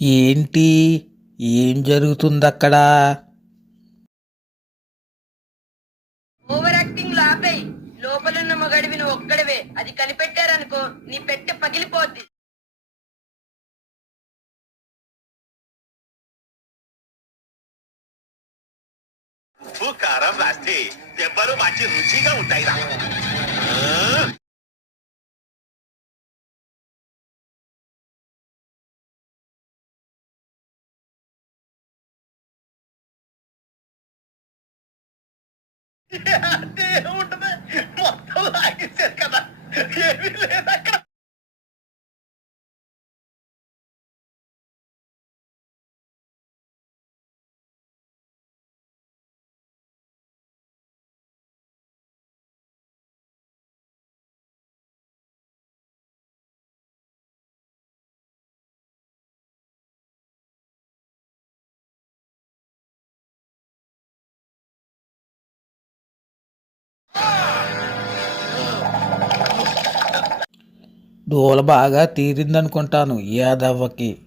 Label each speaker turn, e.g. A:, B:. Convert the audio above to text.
A: ఏంటి? ఏం జరుగుతుంది అక్కడ
B: ఓవర్ యాక్టింగ్ ఆపేయి. లోపలున్న మగడివి నువ్వు ఒక్కడవే. అది కనిపెట్టారనుకో నీ పెట్టె పగిలిపోద్ది.
C: ఉప్పు కారం రాస్తే దెబ్బలు మంచి రుచిగా ఉంటాయిరా ఉంటుంది మొత్తం లాగేశారు కదా. ఏమీ లేదు అక్కడ
A: దూల బాగా తీరిందనుకుంటాను యాదవ్వకి.